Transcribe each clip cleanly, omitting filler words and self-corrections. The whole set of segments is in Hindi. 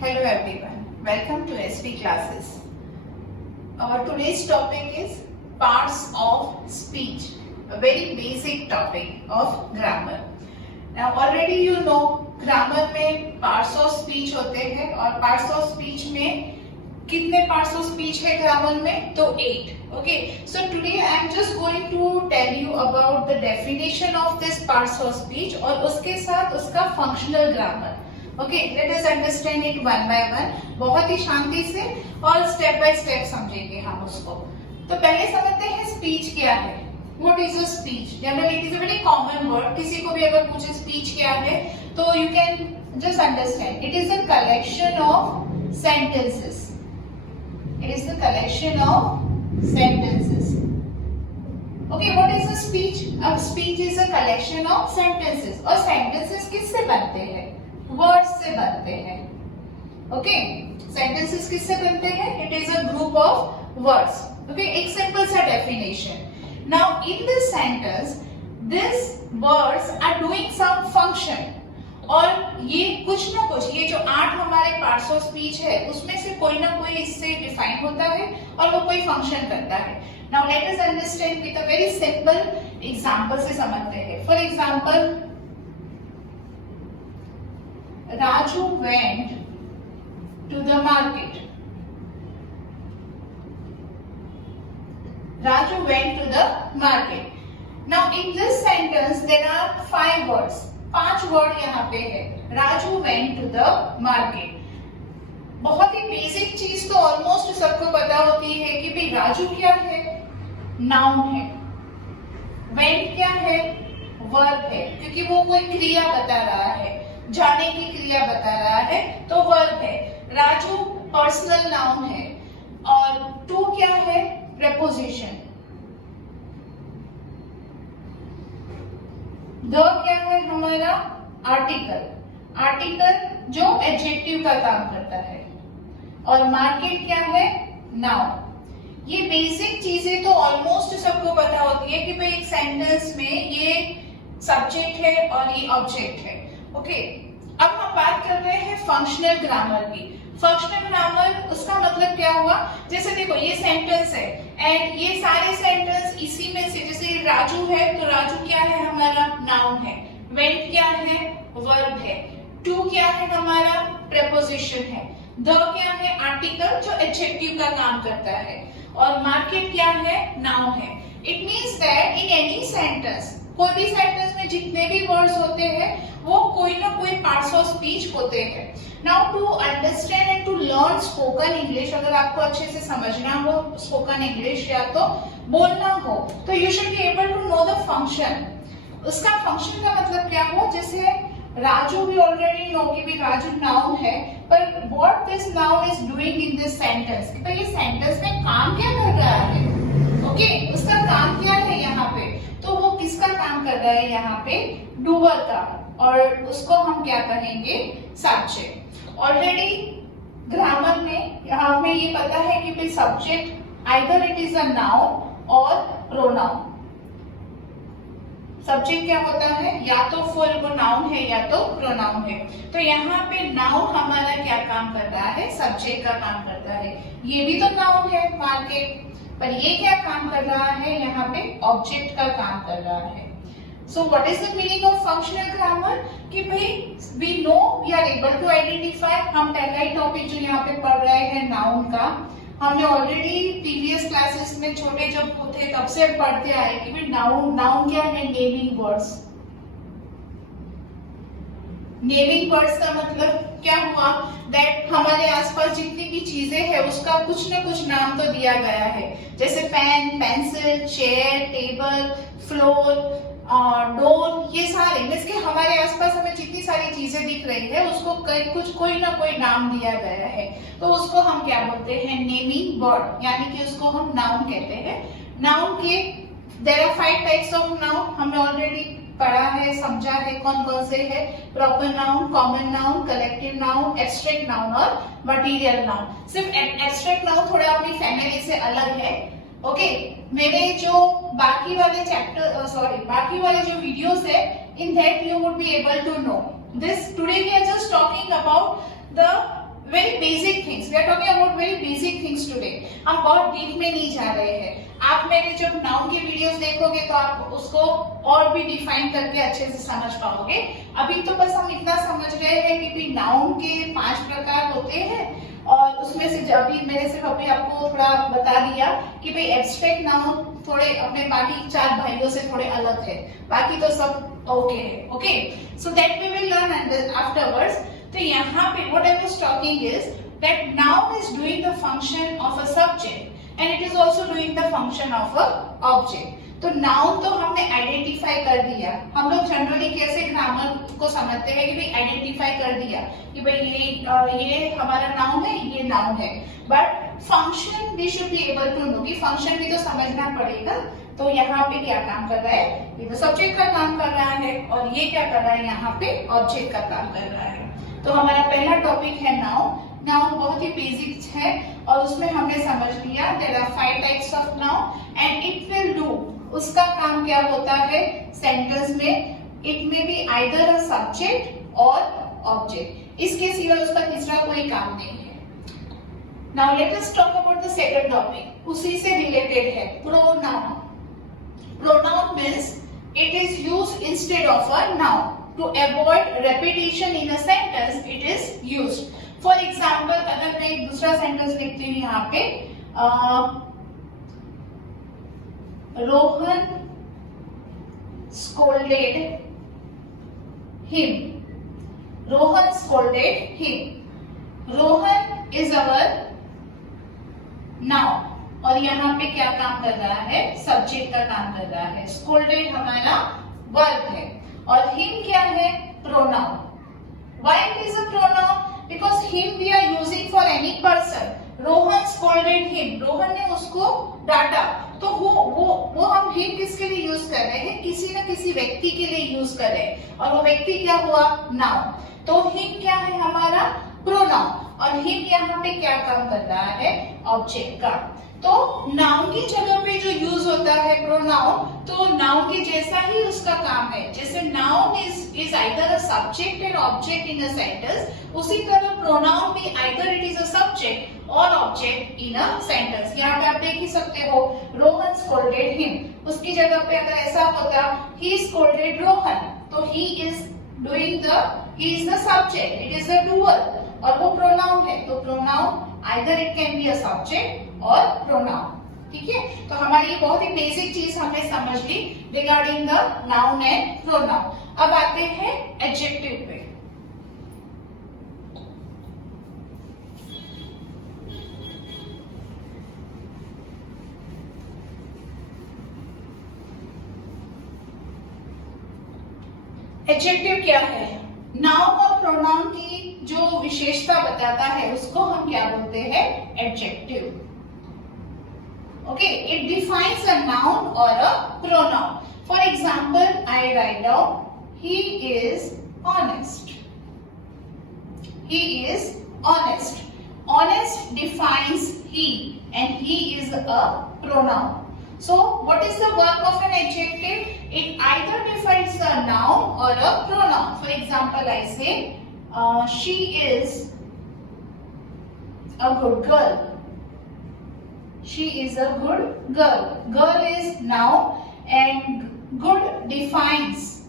Hello everyone, welcome to SV classes. Our today's topic is parts of speech, a very basic topic of grammar. Now already you know grammar में parts of speech होते हैं और parts of speech में कितने parts of speech है grammar में? तो 8. Okay, so today I am just going to tell you about the definition of this parts of speech और उसके साथ उसका functional grammar. Okay, let us understand it one by one. बहुत ही शांति से और step by step समझेंगे हम उसको. तो पहले समझते हैं speech क्या है. What is a speech? Generally, it is a very common word. किसी को भी अगर पूछे speech क्या है, तो you can just understand. It is a collection of sentences. It is the collection of sentences. Okay, what is a speech? A speech is a collection of sentences. और sentences किससे बनते हैं? वर्ड्स से बनते हैं. ओके, सेंटेंसेस किससे बनते हैं? It is a group of words. Okay, एक सिंपल सा definition. Now in this sentence this words are doing some function. और ये कुछ ना कुछ, ये जो 8 हमारे पार्ट्स ऑफ स्पीच है उसमें से कोई ना कोई इससे डिफाइन होता है और वो कोई फंक्शन करता है. Now let us understand with a very simple example से समझते हैं. For example, Raju went to the market. Raju went to the market. Now in this sentence there are 5 words. 5 word यहाँ पे है. Raju went to the market. बहुत ही बेसिक चीज तो ऑलमोस्ट सबको पता होती है कि भाई राजू क्या है? नाउन है. went क्या है? वर्ब है, क्योंकि वो कोई क्रिया बता रहा है, जाने की क्रिया बता रहा है, तो वर्ब है. राजू पर्सनल नाउन है. और टू क्या है? प्रेपोजिशन. द क्या है हमारा? आर्टिकल. आर्टिकल जो एडजेक्टिव का काम करता है. और मार्केट क्या है? नाउन. ये बेसिक चीजें तो ऑलमोस्ट सबको पता होती है कि भाई एक सेंटेंस में ये सब्जेक्ट है और ये ऑब्जेक्ट है. ओके, अब हम बात कर रहे हैं फंक्शनल ग्रामर की. फंक्शनल ग्रामर उसका मतलब क्या हुआ? जैसे देखो ये सेंटेंस है एंड ये सारे सेंटेंस इसी में से, जैसे राजू है तो राजू क्या है हमारा? नाउन है. वेंट क्या है? वर्ब है. टू क्या है हमारा? प्रेपोजिशन है. द क्या है? आर्टिकल जो एडजेक्टिव का काम करता है. और मार्केट क्या है? नाउन है. It means that in any sentence, कोई भी सेंटेंस में जितने भी वर्ड्स होते हैं वो कोई ना कोई पार्ट्स ऑफ स्पीच होते हैं. Now to understand and to learn spoken English, अगर आपको अच्छे से समझना हो स्पोकन इंग्लिश या तो बोलना हो, तो you should be able to know the function. उसका फंक्शन का मतलब क्या हो? जैसे राजू भी ऑलरेडी नो कि भी राजू नाउन है, पर what this noun is doing in this sentence, तो ये सेंटेंस में काम क्या कर रहा है? ओके, उसका काम क्या है यहाँ पे? तो वो किसका काम कर रहा है यहाँ पे? डूअर का. और उसको हम क्या कहेंगे? सब्जेक्ट. ऑलरेडी ग्रामर में हमें ये पता है कि भाई subject either it is a noun और प्रोनाउन. सब्जेक्ट क्या होता है? या तो फुल वो नाउन है या तो प्रोनाउन है. तो यहाँ पे नाउन हमारा क्या काम कर रहा है? सब्जेक्ट का काम करता है. ये भी तो नाउन है मार्केट, पर ये क्या काम कर रहा है? यहाँ पे ऑब्जेक्ट का काम कर रहा है. So what is the meaning of functional grammar? कि भाई we know, we are able to identify. हम पहला ही टॉपिक जो यहाँ पे पढ़ रहे हैं नाउन का, हमने ऑलरेडी प्रीवियस क्लासेस में छोटे जब थे तब से पढ़ते आए कि भाई नाउन क्या है? Naming words. नेमिंग वर्ड्स का मतलब क्या हुआ? दैट हमारे आसपास जितनी भी चीजें हैं उसका कुछ ना कुछ नाम तो दिया गया है. जैसे pen, pencil, chair, table, floor और डोर, ये सारे मींस के हमारे आसपास हमें जितनी सारी चीजें दिख रही है उसको कोई ना कोई नाम दिया गया है. तो उसको हम क्या बोलते हैं? नेमिंग वर्ड, यानी कि उसको हम नाउन कहते हैं. नाउन के there are 5 types of noun. हमने ऑलरेडी पढ़ा है, समझा है कौन कौन से है. Proper noun, common noun, collective noun, abstract noun और मटीरियल नाउन. सिर्फ एब्स्ट्रैक्ट नाउन थोड़ा अपनी फैमिली से अलग है. ओके, मेरे जो बाकी वाले बाकी वाले जो वीडियोस है, in that you would be able to know this. Today we are just talking about the very basic things, we are talking about very basic things today. हम बहुत डीप में नहीं जा रहे हैं। आप मेरे जब नाउन के वीडियोस देखोगे तो आप उसको और भी डिफाइन करके अच्छे से समझ पाओगे। अभी तो बस हम इतना समझ गए हैं कि नाउन के 5 प्रकार होते हैं और उसमें से अभी मैंने सिर्फ अभी आपको थोड़ा बता दिया कि भाई एब्स्ट्रैक्ट नाउन थोड़े अपने बाकी 4 भाइयों से थोड़े अलग है, बाकी तो सब ओके है। Okay, so that we will learn afterwards. तो यहाँ पे what I was talking is that noun is doing the function of a subject and it is also doing the function of a object. तो नाउन तो हमने आइडेंटिफाई कर दिया। हम लोग जनरली कैसे ग्रामर को समझते हैं कि भाई आइडेंटिफाई कर दिया कि भाई ये हमारा नाउन है, ये नाउन है, but function we should be able to know कि फंक्शन भी तो समझना पड़ेगा। तो यहाँ पे क्या काम कर रहा है, ये तो सब्जेक्ट का काम कर रहा है और ये क्या कर रहा है, यहाँ पे ऑब्जेक्ट का काम कर रहा है। तो हमारा पहला टॉपिक है नाउन। नाउन बहुत ही बेसिक है और उसमें हमने समझ लिया there are 5 types of noun and it will do, उसका काम क्या होता है सेंटेंस में, it may be either a subject और ऑब्जेक्ट, इसके सिवा उसका तीसरा कोई काम नहीं है। Now let us talk about the second topic, उसी से रिलेटेड है pronoun. Pronoun means it is used instead of a noun to avoid repetition in a sentence, it is used. For example अगर मैं एक दूसरा सेंटेंस लिखती हूँ यहाँ पे, Rohan scolded him. Rohan scolded him. Rohan is our noun और यहाँ पे क्या काम कर रहा है, सब्जेक्ट का काम कर रहा है। scolded हमारा वर्ब है और him क्या है, pronoun. Why it is a pronoun? Because him we are using for any person. Rohan scolded him. Rohan ने उसको डांटा, तो वो हम हिम किसके लिए यूज कर रहे हैं, किसी न किसी व्यक्ति के लिए यूज कर रहे हैं और वो व्यक्ति क्या हुआ, नाउन। तो हिम क्या है हमारा, प्रोनाउन, और हिम यहाँ पे क्या काम कर रहा है, ऑब्जेक्ट का। तो नाउन की जगह पे जो यूज होता है प्रोनाउन, तो नाउन के जैसा ही उसका काम है। जैसे noun is either a subject and object in a sentence, उसी तरह प्रोनाउन भी either it is a subject और ऑब्जेक्ट इन अ सेंटेंस। यहाँ पे आप देख ही सकते हो, रोहन स्कोल्डेड हिम, उसकी जगह पे अगर ऐसा होता ही स्कोल्डेड रोहन, तो ही is doing he is the subject, it is the doer और वो प्रोनाउन है। तो pronoun either it can be a subject और प्रोनाउन। ठीक है, तो हमारी ये बहुत ही बेसिक चीज हमने समझ ली regarding the noun and pronoun. अब आते हैं एडजेक्टिव पे। एडजेक्टिव क्या है, नाउन और प्रोनाउन की जो विशेषता बताता है उसको हम क्या बोलते हैं, adjective. Okay, it defines a noun or a pronoun. For example I write down he is honest, he is honest. Honest defines he and he is a pronoun. So what is the work of an adjective? It either defines a noun or a pronoun. For example, I say she is a good girl. She is a good girl. Girl is noun and good defines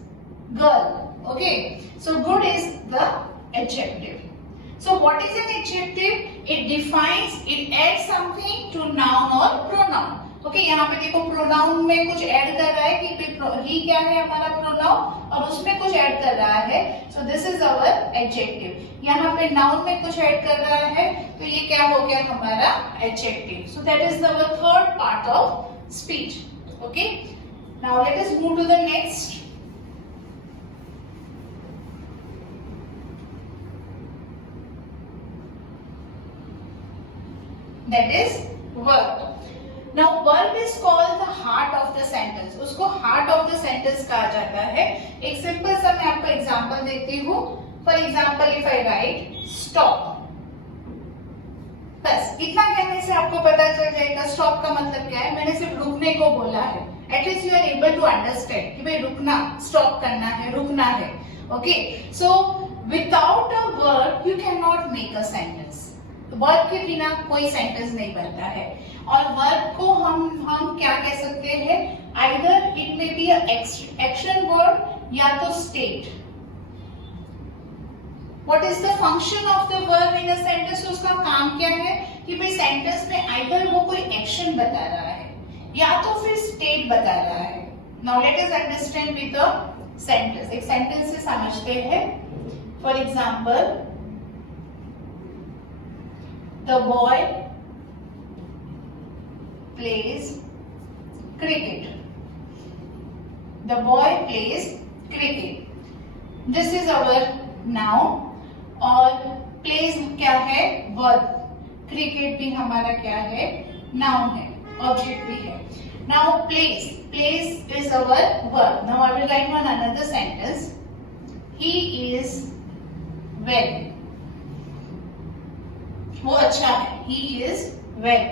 girl. Okay, so good is the adjective. So what is an adjective? It defines, it adds something to noun or pronoun. Okay, यहाँ पे देखो प्रोनाउन में कुछ ऐड कर रहा है कि ही क्या है हमारा प्रोनाउन और उसमें कुछ ऐड कर रहा है, so this is our adjective. यहाँ पे नाउन में कुछ ऐड कर रहा है तो ये क्या हो गया हमारा adjective. So that is the third part of speech. Okay, now let us move to the next. That is verb. Now verb is called the heart of the sentence. उसको heart of the sentence कहा जाता है। एक सिंपल सा मैं आपको एग्जांपल देती हूँ। For example, if I write stop, बस इतना कहने से आपको पता चल जाएगा स्टॉप का मतलब क्या है। मैंने सिर्फ रुकने को बोला है। At least you are able to understand कि भाई रुकना, स्टॉप करना है, रुकना है। Okay, so without a verb you can not make a sentence. Verb के बिना कोई सेंटेंस नहीं बनता है। और वर्ब को हम क्या कह सकते हैं, either it may be a action word या तो state. What is the function of the verb in a sentence? उसका काम क्या है कि भाई सेंटेंस में आइदर वो कोई एक्शन बता रहा है या तो फिर स्टेट बता रहा है। Now let us understand with the sentence. एक सेंटेंस से समझते हैं। For example, the boy plays cricket. The boy plays cricket. This is our noun. और प्लेस क्या है, वर्ब। क्रिकेट भी हमारा क्या है, नाउन है, ऑब्जेक्ट भी है। Now place is our verb. Now I will write one another sentence, he is well. वो अच्छा है, he is well.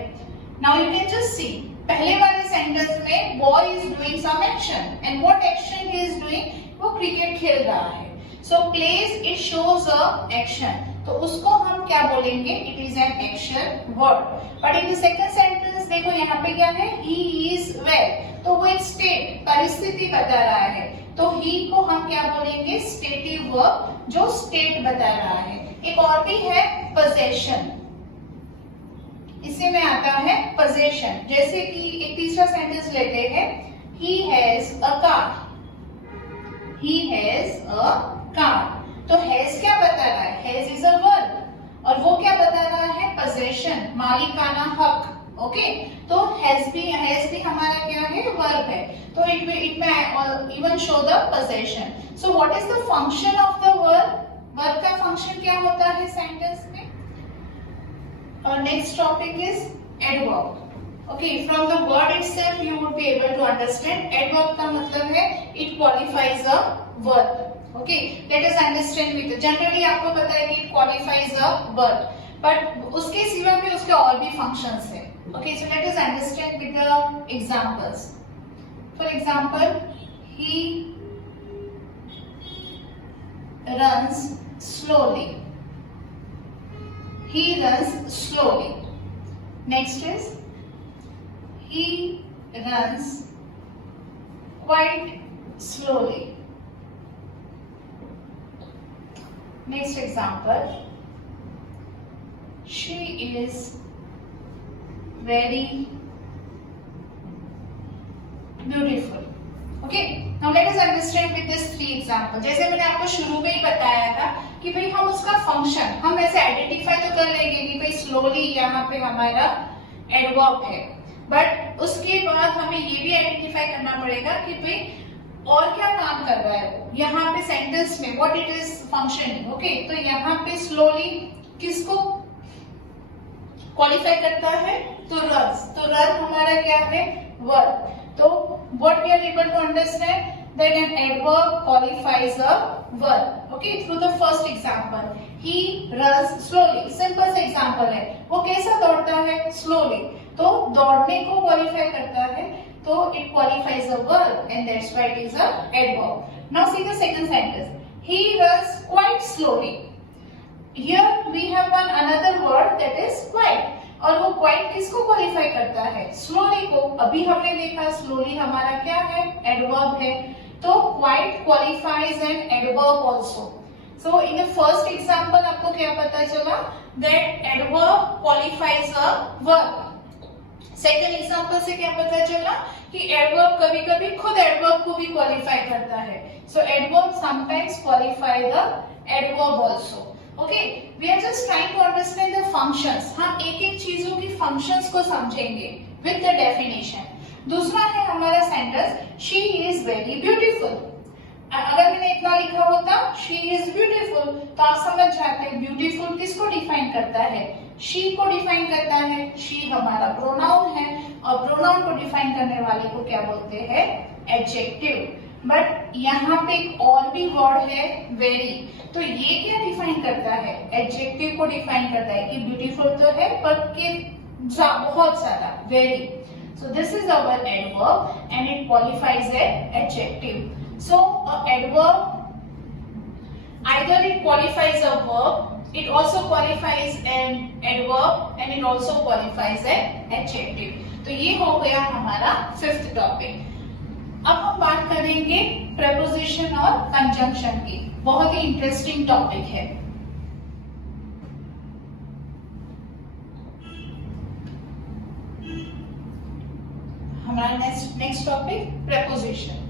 Now you can just see, पहले वाले सेंटेंस में boy is doing some action and what action he is doing, वो क्रिकेट खेल रहा है। So plays it shows a action, तो उसको हम क्या बोलेंगे, it is an action word. But in the second sentence देखो यहाँ पे क्या है, he is well, तो वो एक state परिस्थिति बता रहा है, तो he को हम क्या बोलेंगे, stative verb जो state बता रहा है। एक और भी है possession, इसी में आता है possession। जैसे कि एक तीसरा सेंटेंस लेते हैं, he has a car, he has a car. तो हैज क्या बता रहा है, हैज इज अ वर्ब, और वो क्या बता रहा है, पोजेशन, मालिकाना हक। ओके, तो हैज भी हमारा क्या है, वर्ब है, तो it may even show the possession. So what is the function of the verb, verb का फंक्शन क्या होता है सेंटेंस में। और next topic is adverb. Okay, from the word itself you would be able to understand. Adverb का मतलब है it qualifies a verb. Okay, let us understand with, generally आपको पता है कि it qualifies a verb, but उसके सिवा भी उसके और भी फंक्शंस है। Okay, so let us understand with the examples. For example, he runs slowly, he runs slowly. Next is, he runs quite slowly. Next example, she is very beautiful. Okay, now let us understand with this three example. जैसे मैंने आपको शुरू में ही बताया था कि भाई हम उसका फंक्शन हम ऐसे आइडेंटिफाई तो कर लेंगे कि भाई स्लोली यहाँ पे हमारा एडवर्ब है, बट उसके बाद हमें ये भी आइडेंटिफाई करना पड़ेगा कि भाई और क्या काम कर रहा है वो यहाँ पे सेंटेंस में, what it is functioning. Okay, तो यहाँ पे स्लोली किसको क्वालिफाई करता है, तो रन्स, तो रन हमारा क्या है, वर्ब। तो what we are able to understand that an adverb qualifies a verb. Okay, through the first example, he runs slowly. Simple से example है, वो कैसा दौड़ता है, slowly, तो दौड़ने को qualify करता है, तो it qualifies a verb and that's why it is a adverb. Now see the second sentence, he runs quite slowly. Here we have one another word that is quite, और वो क्वाइट किसको क्वालिफाई करता है, स्लोली को। अभी हमने देखा स्लोली हमारा क्या है, एडवर्ब है, तो quite qualifies an adverb also. So in the first example आपको क्या पता चला, that adverb qualifies a verb. Second example से क्या पता चला कि एडवर्ब कभी-कभी खुद एडवर्ब को भी क्वालिफाई करता है। So adverb sometimes qualify the adverb also. Okay, we are just trying to understand the functions. हम एक एक चीजों की फंक्शंस को समझेंगे विद द डेफिनेशन। दूसरा है हमारा sentence, she is very beautiful. अगर मैंने इतना लिखा होता शी इज ब्यूटीफुल, तो आप समझ जाते हैं ब्यूटीफुल किसको डिफाइन करता है, शी को डिफाइन करता है। शी हमारा प्रोनाउन है और प्रोनाउन को डिफाइन करने वाले को क्या बोलते हैं, एडजेक्टिव। बट यहाँ पे एक और भी वर्ड है वेरी, तो ये क्या डिफाइन करता है, एडजेक्टिव को डिफाइन करता है कि ब्यूटीफुल तो है पर कि बहुत ज्यादा, very. So this is our adverb and it qualifies an adjective. So a adverb either it qualifies a verb, it also qualifies an adverb and it also qualifies an adjective. तो ये हो गया हमारा फिफ्थ टॉपिक. अब हम बात करेंगे preposition और conjunction की. बहुत ही इंटरेस्टिंग टॉपिक है. हमारा नेक्स्ट टॉपिक preposition.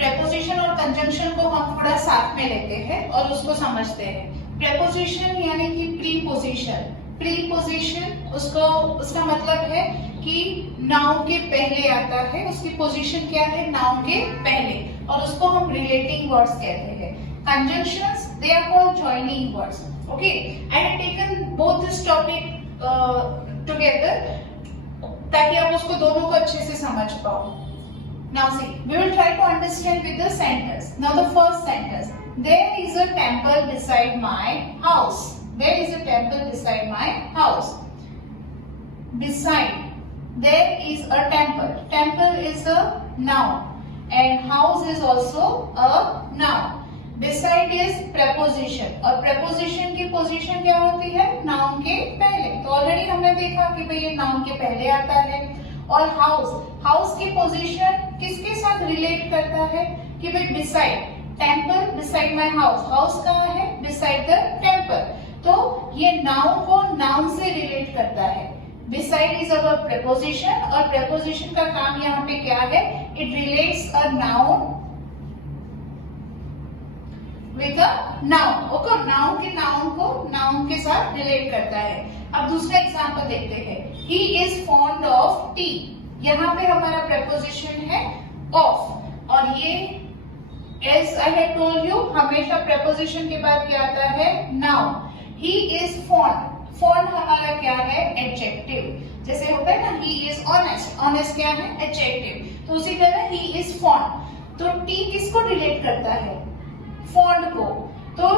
preposition और conjunction को हम थोड़ा साथ में लेते हैं और उसको समझते हैं. preposition यानी कि preposition. preposition उसका मतलब है कि नाउन के पहले आता है. उसकी पोजीशन क्या है? नाउन के पहले. और उसको हम रिलेटिंग वर्ड्स कहते हैं. conjunctions they are called joining words. Okay, I have taken both this topic together ताकि आप उसको दोनों को अच्छे से समझ पाओ. Now see, we will try to understand with the sentence. Now the first sentence, there is a temple beside my house. There is a temple beside my house. Beside, there is a temple. Temple is a noun and house is also a noun. Beside is preposition और preposition की position क्या होती है? noun के पहले. तो already हमने देखा कि भाई ये noun के पहले आता है. और house की position किसके साथ relate करता है? कि भाई beside, temple beside my house. house कहाँ है? beside the temple. तो ये noun को noun से relate करता है. beside is our preposition और preposition का काम यहाँ पे क्या है? it relates a noun with a noun. Okay, noun को noun के साथ relate करता है. अब दूसरा एग्जांपल देखते हैं. he is fond of tea. यहाँ पे हमारा preposition है of और ये as I had told you हमेशा preposition के बाद क्या आता है? noun. he is fond. fond हमारा क्या है? adjective. जैसे होता है ना he is honest. honest क्या है? adjective. तो उसी तरह he is fond. तो टी किसको रिलेट करता है? fond को. तो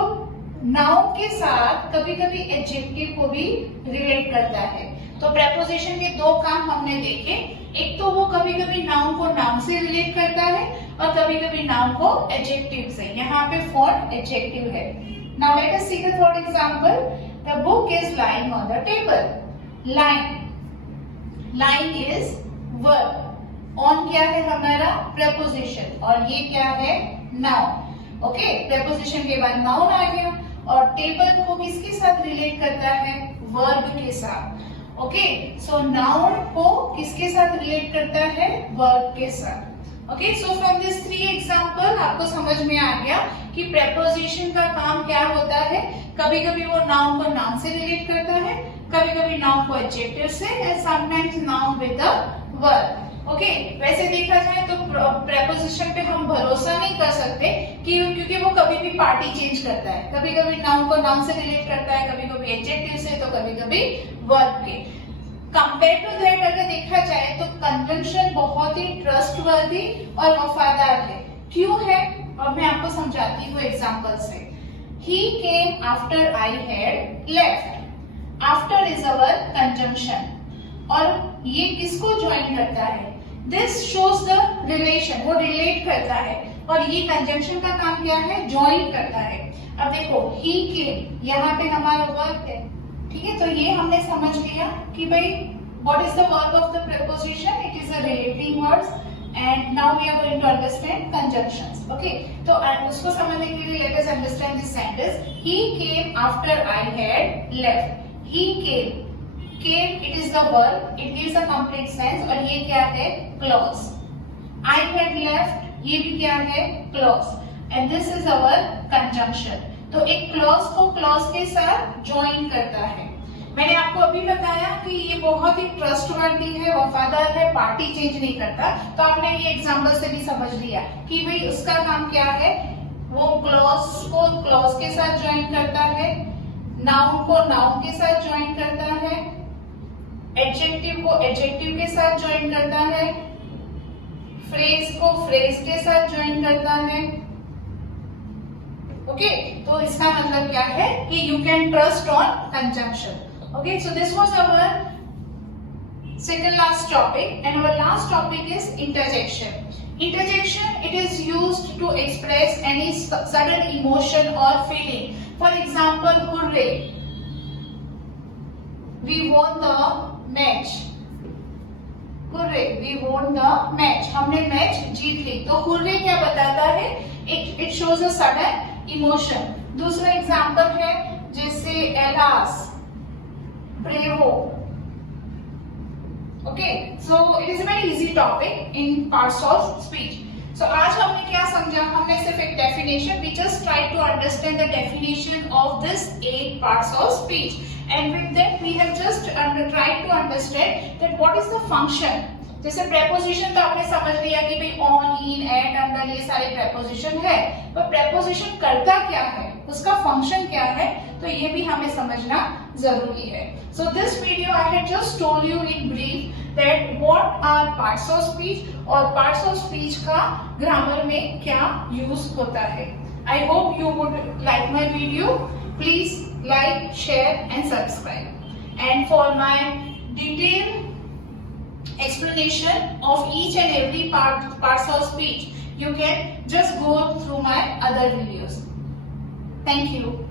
नाउन के साथ कभी कभी एडजेक्टिव को भी रिलेट करता है. तो प्रेपोजिशन के दो काम हमने देखे. एक तो वो कभी कभी नाउन को नाउन से रिलेट करता है और कभी कभी नाउन को एडजेक्टिव से. यहाँ पे fond एडजेक्टिव है. Now let us see the third example. The book is lying on the table. Lying is verb. On क्या है हमारा? preposition और ये क्या है? noun. ओके, preposition के बाद noun आ गया और table को किसके साथ रिलेट करता है? verb के साथ. ओके, so noun को किसके साथ रिलेट करता है? verb के साथ. Okay, so from this three example आपको समझ में आ गया कि preposition का काम क्या होता है. कभी कभी वो noun को noun से रिलेट करता है, कभी कभी noun को adjective से and sometimes noun with a verb. Okay, वैसे देखा जाए तो preposition पे हम भरोसा नहीं कर सकते क्योंकि वो कभी भी पार्टी चेंज करता है. कभी कभी noun को noun से रिलेट करता है, कभी कभी adjective से, तो कभी कभी verb के. कंपेयर टू दैट अगर देखा जाए तो कंजंक्शन बहुत ही ट्रस्टवर्दी और वफादार है. क्यों है? और मैं आपको समझाती हूँ एग्जांपल से. He came after I had left. After is our conjunction और ये किसको ज्वाइन करता है? This shows the relation. वो रिलेट करता है और ये कंजंक्शन का काम क्या है? ज्वाइन करता है. अब देखो he came, यहाँ पे हमारा वर्ब है. ठीक है, तो ये हमने समझ लिया कि भाई what is the verb of the preposition? It is a relating words and now we are going to understand conjunctions. Okay, तो उसको समझने के लिए let us understand this sentence. He came after I had left. He came it is the verb, it gives a complete sense और ये क्या है? clause. I had left ये भी क्या है? clause and this is our conjunction. तो एक क्लॉज को क्लॉज के साथ ज्वाइन करता है. मैंने आपको अभी बताया कि ये बहुत ही ट्रस्टवर्दी है, वफादार है, पार्टी चेंज नहीं करता. तो आपने ये एग्जांपल से भी समझ लिया कि भाई उसका काम क्या है? वो क्लॉज को क्लॉज के साथ ज्वाइन करता है, नाउन को नाउन के साथ ज्वाइन करता है, एडजेक्टिव को एडजेक्टिव के साथ ज्वाइन करता है, फ्रेज को फ्रेज के साथ ज्वाइन करता है. ओके, तो इसका मतलब क्या है कि you can trust on conjunction. Okay, so this was our second last topic and our last topic is interjection. Interjection, it is used to express any sudden emotion or feeling. For example, hooray, we won the match. Hooray, we won the match. हमने मैच जीत ली. तो hooray क्या बताता है? It shows a sudden emotion. दूसरा एग्जाम्पल है जैसे alas, bravo. Okay, so it is a very easy topic in parts of speech. So आज हमने क्या समझा? हमने सिर्फ एक definition. We just try to understand the definition of this 8 parts of speech, and with that we have just tried to understand that what is the function. जैसे preposition तो आपने समझ लिया कि भाई on, in, at, under ये सारे preposition है, पर preposition करता क्या है, उसका function क्या है, तो ये भी हमें समझना जरूरी है. So this video I had just told you in brief that what are parts of speech और parts of speech का grammar में क्या use होता है. I hope you would like my video. Please like, share and subscribe. And for my detailed explanation of each and every parts of speech, you can just go through my other videos. Thank you.